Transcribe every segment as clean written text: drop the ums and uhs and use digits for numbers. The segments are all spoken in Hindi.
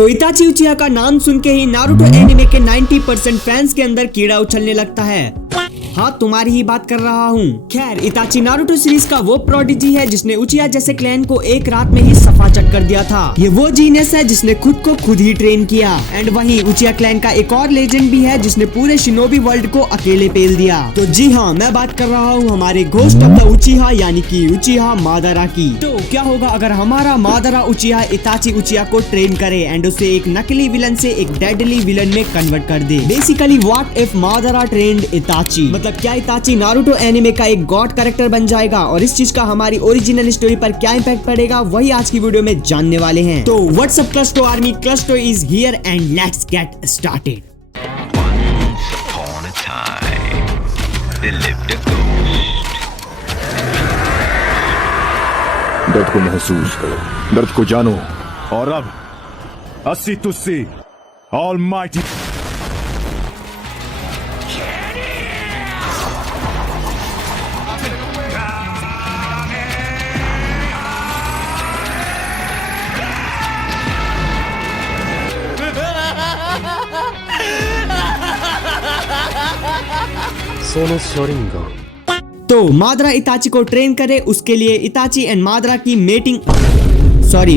तो इताची उचिहा का नाम सुन के ही नारुतो एनिमे के 90% फैंस के अंदर कीड़ा उछलने लगता है। हाँ, तुम्हारी ही बात कर रहा हूँ। खैर, इताची नारुतो सीरीज का वो प्रोडिजी है जिसने उचिहा जैसे क्लैन को एक रात में ही सफाचट कर दिया था। ये वो जीनियस है जिसने खुद को खुद ही ट्रेन किया। एंड वहीं उचिहा क्लैन का एक और लेजेंड भी है जिसने पूरे शिनोबी वर्ल्ड को अकेले पेल दिया। तो जी हाँ, मैं बात कर रहा हूँ हमारे घोस्ट ऑफ द उचिहा यानी कि उचिहा मादारा की। तो क्या होगा अगर हमारा मादारा उचिहा इताची उचिहा को ट्रेन करे एंड उसे एक नकली विलन से एक डेडली विलन में कन्वर्ट कर दे। Basically what if Madara trained Itachi, मतलब क्या इताची नारुतो एनिमे का एक गॉड कैरेक्टर बन जाएगा और इस चीज का हमारी ओरिजिनल स्टोरी पर क्या इम्पैक्ट पड़ेगा वही आज की वीडियो में जानने वाले हैं। तो what's up Clusto army, Clusto is here and let's get started. दर्द को महसूस करो, दर्द को जानो, और अब अस्सी तुस्सी ऑलमाइटी तो मादरा इताची को ट्रेन करे, उसके लिए इताची एंड मादरा की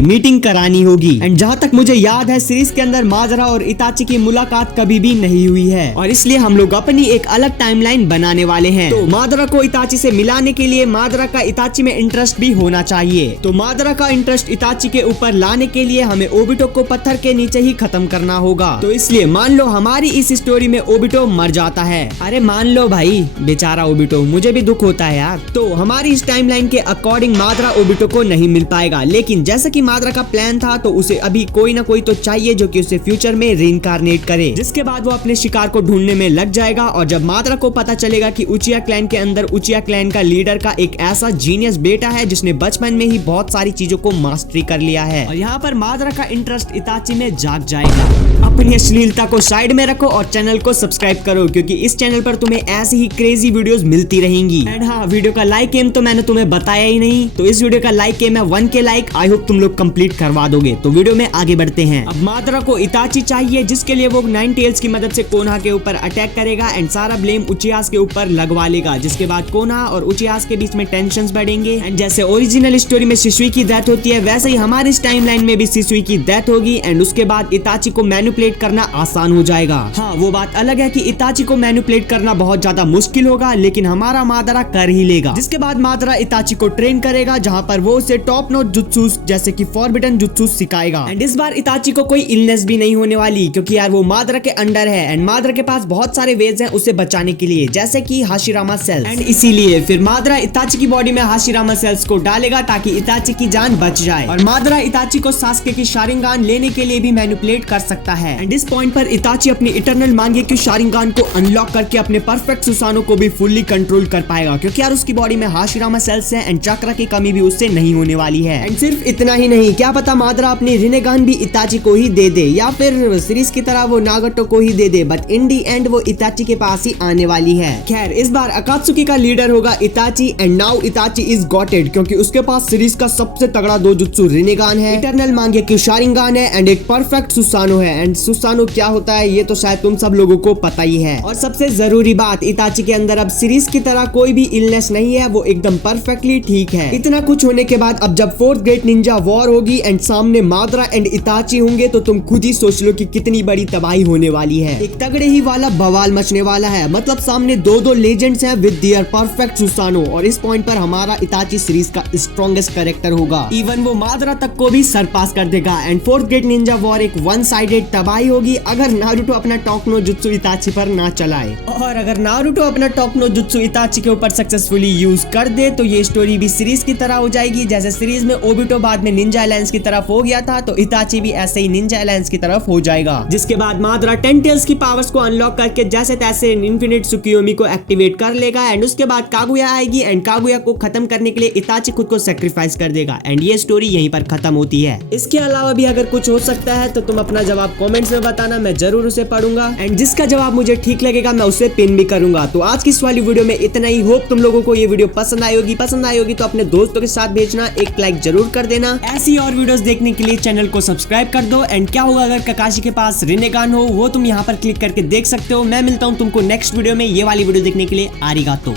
मीटिंग करानी होगी। एंड जहाँ तक मुझे याद है सीरीज के अंदर मादरा और इताची की मुलाकात कभी भी नहीं हुई है और इसलिए हम लोग अपनी एक अलग टाइमलाइन बनाने वाले हैं। तो मादरा को इताची से मिलाने के लिए मादरा का इताची में इंटरेस्ट भी होना चाहिए। तो मादरा का इंटरेस्ट इताची के ऊपर लाने के लिए हमें ओबिटो को पत्थर के नीचे ही खत्म करना होगा। तो इसलिए मान लो हमारी इस स्टोरी में ओबिटो मर जाता है। अरे मान लो भाई, बेचारा ओबिटो, मुझे भी दुख होता है यार। तो हमारी इस टाइमलाइन के अकॉर्डिंग मादरा ओबिटो को नहीं मिल पाएगा, लेकिन जैसा कि मादरा का प्लान था तो उसे अभी कोई ना कोई तो चाहिए जो कि उसे फ्यूचर में रीइंकार्नेट करे, जिसके बाद वो अपने शिकार को ढूंढने में लग जाएगा। और जब मादरा को पता चलेगा कि उचिहा क्लैन के अंदर उचिहा क्लैन का लीडर का एक ऐसा जीनियस बेटा है जिसने बचपन में ही बहुत सारी चीजों को मास्टरी कर लिया है, और यहाँ पर मादरा का इंटरेस्ट इताची में जाग जाएगा। अपनी अश्लीलता को साइड में रखो और चैनल को सब्सक्राइब करो क्योंकि इस चैनल पर तुम्हें ऐसी ही क्रेजी वीडियोस मिलती रहेंगी। एंड हाँ, वीडियो का लाइक एम तो मैंने तुम्हें बताया ही नहीं, तो इस वीडियो का लाइक एम है 1K लाइक। आई होप तुम लोग कंप्लीट करवा दोगे। तो वीडियो में आगे बढ़ते हैं। अब मादरा को इताची चाहिए जिसके लिए वो 9 टेल्स की मदद से कोनहा के ऊपर अटैक करेगा एंड सारा ब्लेम उचिहा के ऊपर लगवा लेगा, जिसके बाद कोनहा और उचिहा के बीच में टेंशंस बढ़ेंगे। एंड जैसे ओरिजिनल स्टोरी में शिसुई की डेथ होती है वैसे ही हमारी इस टाइमलाइन में भी शिसुई की डेथ होगी एंड उसके बाद इताची को मैनिपुलेट करना आसान हो जाएगा। हाँ, वो बात अलग है कि इताची को मैनिपुलेट करना बहुत ज्यादा मुश्किल होगा, लेकिन हमारा मादरा कर ही लेगा। जिसके बाद मादरा इताची को ट्रेन करेगा जहाँ पर वो उसे टॉप नॉच जुत्सु जैसे कि फॉरबिडन जुत्सु सिखाएगा। एंड इस बार इताची को कोई इलनेस भी नहीं होने वाली क्योंकि यार वो मादरा के अंडर है एंड मादरा के पास बहुत सारे वेज हैं उसे बचाने के लिए, जैसे कि हाशिरामा सेल्स। एंड इसीलिए फिर मादरा इताची की बॉडी में हाशिरामा सेल्स को डालेगा ताकि इताची की जान बच जाए। और मादरा इताची को सास्के की शारिंगान लेने के लिए भी मैनिपुलेट कर सकता है। एंड इस पॉइंट पर इताची अपनी इटर्नल मांगे की शारिंगान को अनलॉक करके अपने परफेक्ट सुसानो को भी फुल्ली कंट्रोल कर पाएगा क्योंकि यार उसकी बॉडी में हाशिरामा सेल्स है एंड चक्र की कमी भी उससे नहीं होने वाली है। एंड सिर्फ इतना ही नहीं, क्या पता मादरा अपनी रिनेगान भी इताची को ही दे दे या फिर सीरीज की तरह वो नागोटो को ही दे दे, बट इन दी एंड वो इताची के पास ही आने वाली है। खैर, इस बार अकात्सुकी का लीडर होगा Itachi and now Itachi is goated क्योंकि उसके पास सीरीज का सबसे तगड़ा दो जुत्सु रिनेगान है, इटर्नल मांगे की शारिंगान है एंड एक परफेक्ट सुसानो है। एंड सुसानो क्या होता है ये तो शायद तुम सब लोगों को पता ही है। और सबसे जरूरी बात, इताची के अंदर अब सीरीज की तरह कोई भी इलनेस नहीं है, वो एकदम परफेक्टली ठीक है। इतना कुछ होने के बाद अब जब 4th ग्रेट निंजा वॉर होगी एंड सामने मादरा एंड इताची होंगे तो तुम खुद ही सोच लो कि कितनी बड़ी तबाही होने वाली है। एक तगड़े ही वाला बवाल मचने वाला है। मतलब सामने दो लेजेंड्स हैं विद देयर परफेक्ट सुसानो और इस पॉइंट पर हमारा इताची सीरीज का स्ट्रॉन्गेस्ट कैरेक्टर होगा। इवन वो मादरा तक को भी सरपास कर देगा and 4th great Ninja war एक वन साइडेड तबाही होगी अगर नारुतो अपना टोकनो जुत्सु इताची पर ना चलाए। और अगर नारुतो अपना टोकनो जुत्सु इताची के ऊपर सक्सेसफुली यूज कर दे तो ये स्टोरी भी सीरीज की तरह हो जाएगी। जैसे सीरीज में ओबिटो बाद में निंजा अलायंस की तरफ हो गया था तो इताची भी ऐसे ही निंजा अलायंस की तरफ हो जाएगा। जिसके बाद मादरा 10 टेल्स की पावर्स को अनलॉक करके जैसे तैसे इन्फिनिट सुकियोमी को एक्टिवेट कर लेगा एंड उसके बाद कागुया आएगी एंड कागुया को खत्म करने के लिए इताची खुद को सेक्रीफाइस कर देगा एंड ये स्टोरी यहीं पर खत्म होती है। इसके अलावा भी अगर कुछ हो सकता है तो तुम अपना जवाब कमेंट्स में बताना, मैं जरूर उसे पढ़ूंगा एंड जिसका जवाब मुझे ठीक लगेगा मैं उसे पिन भी करूंगा। तो आज की इस वाली वीडियो में इतना ही। होप तुम लोगों को ये वीडियो पसंद आई होगी तो अपने दोस्तों के साथ भेजना, एक लाइक जरूर कर देना करना। ऐसी और वीडियोस देखने के लिए चैनल को सब्सक्राइब कर दो। एंड क्या होगा अगर ककाशी के पास रिनेगान हो, वो तुम यहाँ पर क्लिक करके देख सकते हो। मैं मिलता हूँ तुमको नेक्स्ट वीडियो में ये वाली वीडियो देखने के लिए। आरिगातो।